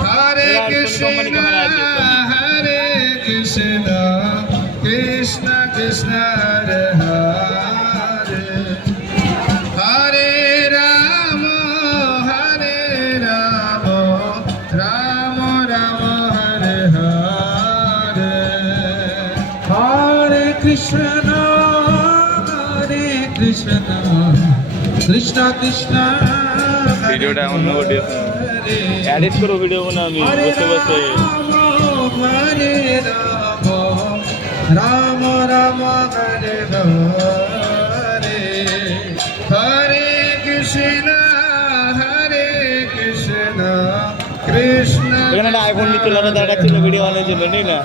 Hare Krishna, Hare Krishna, Krishna Krishna, Hare Hare, Hare Rama, Hare Rama, Rama Rama, Hare Hare, Hare Krishna, Hare Krishna, Krishna Krishna. Video down video edit करो video बना আমি বসে বসে হরে রাম রাম হরে হরে হরে কৃষ্ণ কৃষ্ণ এখানে iPhone নিতে লাগা দেখাচ্ছিল video বানানোর জন্য নেই না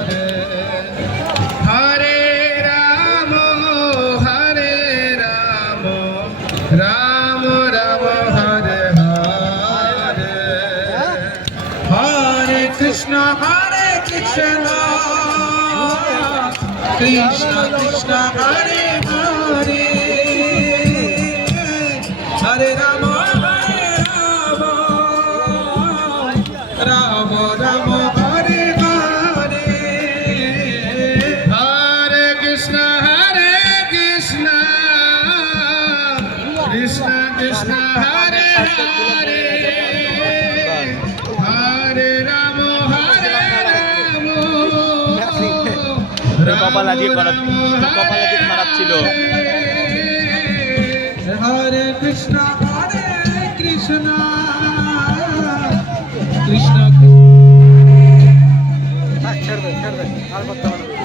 হরে রাম রাম রাম হরে হরে হরে কৃষ্ণ কৃষ্ণ কৃষ্ণ হরে হরে হরে রাম রাম রাম হরে হরে হরে কৃষ্ণ কৃষ্ণ কৃষ্ণ হরে হরে হরে রাম কপাল আজকে খারাপ ছিল হরে কৃষ্ণ কৃষ্ণ ছেড়ে দে আর করতে হবে